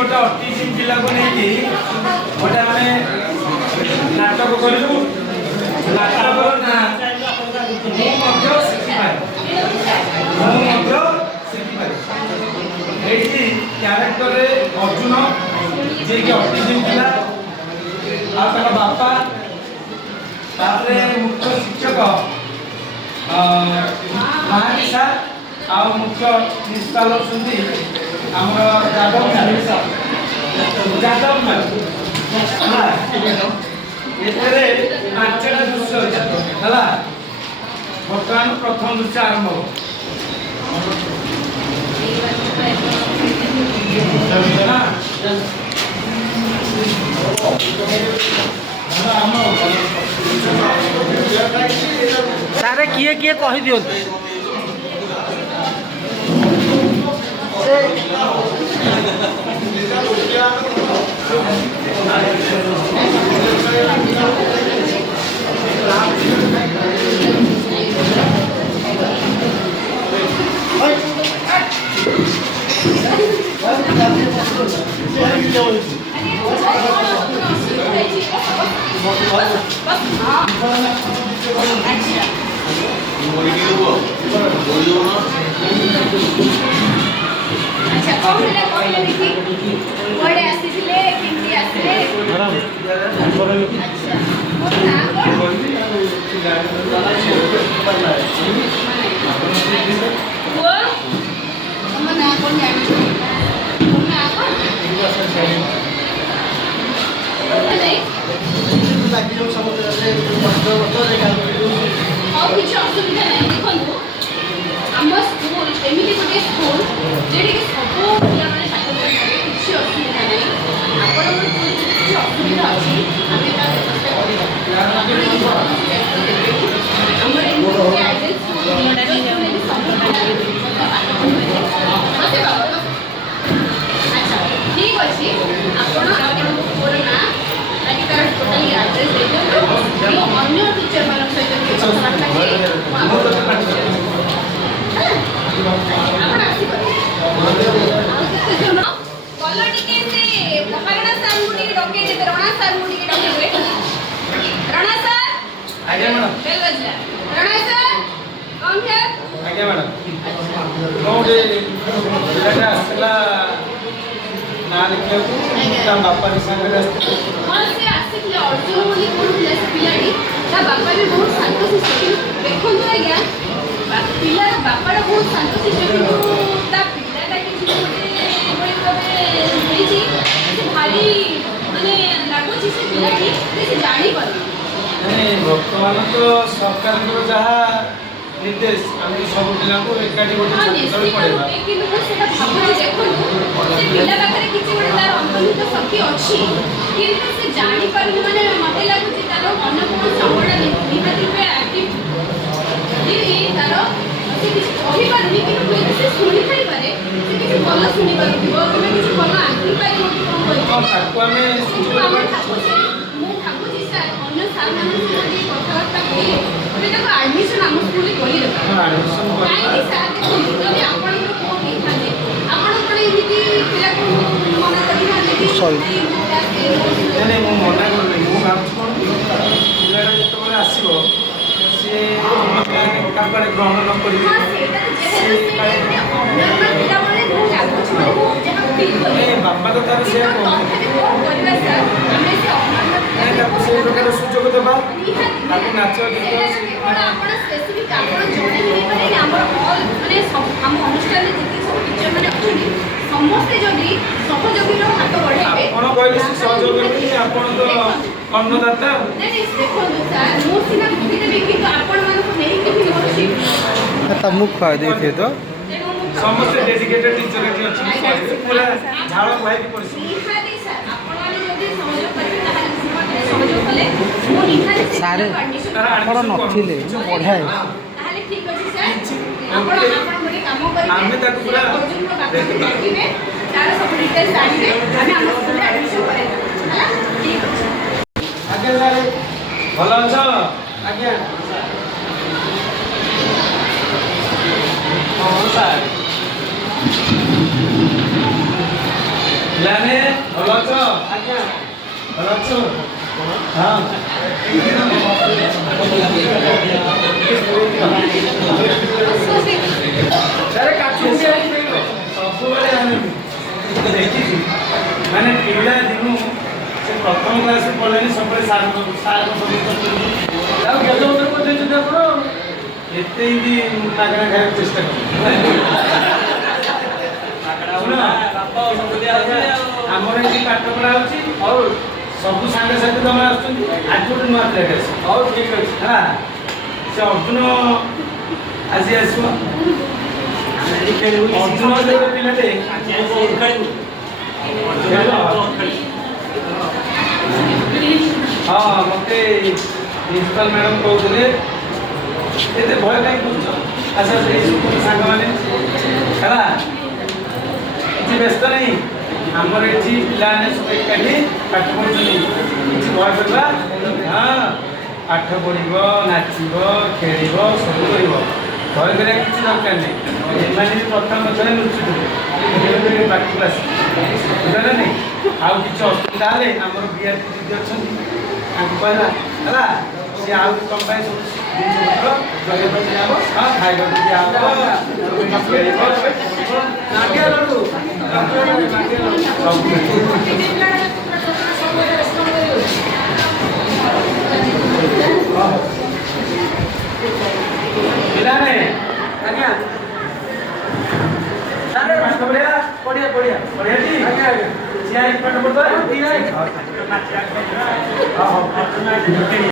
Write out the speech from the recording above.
गोटे ऑटिज्म पिला को नहीं गोटे माने नाटक करू नाटक ना क्यारेक्टर अर्जुन जे कि ऑटिज्म पिला बापा मुख्य शिक्षक महांती सार आ मुख्य प्रिंसिपाल होती यादव मैम एथे पांचटा दृश्य है बर्तमान प्रथम दृश्य आरंभ हो सारे किए किए कही दियो अच्छा कौन ले कहले देखी कोडे आसीले किंती आसीले अच्छा मोर ना कोन वो हम ना कोन जानि हम ना कोन नहीं बाकी जो समुद्र से बच्चों देखा और कुछ असुविधा नहीं देखो आम स्कूल एमती गोटे स्कूल जेटी कि सब पिला मैंने पाठ पढ़े किसी असुविधा नहीं आपन किसी असुविधा अच्छी आम व्यवस्था अच्छा ठीक अच्छे आपड़ पुअर ना ताकि तार टोटाली आड्रेस दे दिखाँ अन्य टीचर मान सहित बापा बापा भी बहुत शांत शिष्ट देखो आज्ञा पिलार बापार बहुत शांत शिष्ट पिलाटा किसी भारी माने लगुच से पिलाटी जानी बर्तमान तो सरकार जहाँ निर्देश आम सब पिला एकाठी गोटे पढ़ेगा पिला पाखे किसी गोटे तार अंतर्निहित शक्ति अच्छी किंतु से जानी पारनी माने मते लगुच तार अन्य कौन संगठन निहाती रूपे एक्टिव तार से किसी कहि पारनी कि से सुनी पाई पारे से किसी भल सुनी पारुथिबो कि किसी भल आंकी पाई कोन ताको आमे मु भाबुची सर अन्य सार मान से कथाबार्ता करी ओते ताको एडमिशन हम स्कूल करी देबा एडमिशन काई सर देखो जदि आपण को देखाते आपण कोन एमिति पिला को मना करि हाते कि नहीं मु मना करले मु भाबछु कोन पिलाटा जतबे आसीबो से कापड़े ग्रहण न करी हां सेटा जेहे अन्य पिला बळे मु लागुची जहा फील करे बापा तो तार से को करबा सर हमरे से अन्य से प्रकार सुजोग देबा ताको नाच गीत आपण स्पेसिफिक आपण जणे नहीं पारे हमर ऑल माने हम अनुष्ठान में जितने सब टीचर माने अछनी समस्त जदी सहयोगी रो हाथ बढ़ाइबे आपण कहले से सहयोग करबे आपण तो अन्नदाता नहीं देखो सर मो सिना बुद्धि देबे कि आपण मान को नहीं कि मोर सीट तब मुख खा देते तो समस्त डेडिकेटेड टीचर के अछि पूरा झाड़ भाई की परिश्रम निहाती सर आपण माने जदी सहयोग करबे ताहाले सहयोग कले मो निहाती सारे आपण नथिले बढ़िया ताहाले ठीक अछि सर आपण गोटे काम करिवे आमे ताको पूरा देखिबे तार सब डिटेल्स आनिबे आमे हम स्कूल में एडमिशन कराइबा हला ठीक अछि आगे सारे भलो अछ आज्ञा हां सर ପିଲାମାନେ ଭଲ ଅଛ? ଭଲ ଅଛ? ହଁ। ସାରେ କାଟୁଛି ସବୁବେଳେ ଆମେ ଦେଖିଛୁ ମାନେ ପିଲା ଦିନୁ ସେ ପ୍ରଥମ କ୍ଲାସରେ ପଢ଼ିଲେନି ସବୁବେଳେ ସାର୍ଙ୍କ ଆଉ କେତେ ଉତ୍ତର କରିଦେଇଛନ୍ତି ଆପଣ ଏତେ ବି ମାଗଣା ଖାଇବାକୁ ଚେଷ୍ଟା କରୁ ଆମର ଏଠି ପାଠ ପଢ଼ା ହେଉଛି ହଉ ସବୁ ସାଙ୍ଗସାଥି ତମେ ଆସୁଛନ୍ତି ଆଜି ଗୋଟେ ନୂଆ ପିଲାଟେ ଆସିବ ହଉ ଠିକ୍ ଅଛି ହେଲା ସେ ଅର୍ଜୁନ ଆଜି ଆସିବ ଅର୍ଜୁନ ଗୋଟେ ପିଲାଟେ ହଁ ମୋତେ ପ୍ରିନ୍ସିପାଲ ମ୍ୟାଡ଼ାମ କହୁଥିଲେ ଏତେ ଭୟ କାହିଁ କରୁଛ ଆଚ୍ଛା ଏଇସବୁ ସାଙ୍ଗମାନେ ହେଲା କିଛି ବ୍ୟସ୍ତ ନାହିଁ ଆମର ଏଠି ପିଲାମାନେ ସବୁ ଏକାଠି ପାଠ ପଢ଼ୁଛନ୍ତି କିଛି ଭୟ କରିବା ହଁ ପାଠ ପଢ଼ିବ ନାଚିବ ଖେଳିବ ସବୁ କରିବ ଭୟ କରିବା କିଛି ଦରକାର ନାହିଁ ଏମାନେ ବି ପ୍ରଥମ ପଛରେ ଲୁଚୁଥିବେ ପାଠ କ୍ଲାସ୍ ବୁଝିଲେ ନାହିଁ ଆଉ କିଛି ଅସୁବିଧା ହେଲେ ଆମର ବିଆର୍ ଦିଦି ଅଛନ୍ତି ତାଙ୍କୁ କହିବା ହେଲା ସିଏ ଆଉ ତମ ପାଇଁ ସବୁ ଜିନିଷପତ୍ର ଦିଆହବ ହଁ ଖାଇବାକୁ ଦିଆହବ ଖେଳିବ ମାଗିଆ ଲଡ଼ୁ ପିଲାମାନେ ଆଜ୍ଞା ପାଠ ପଢ଼ିଆ ପଢ଼ିଆ ପଢ଼ିଆ ପଢ଼ିଆଟି ଆଜ୍ଞା ଆଜ୍ଞା ସିଏ ପାଠ ପଢ଼ିବା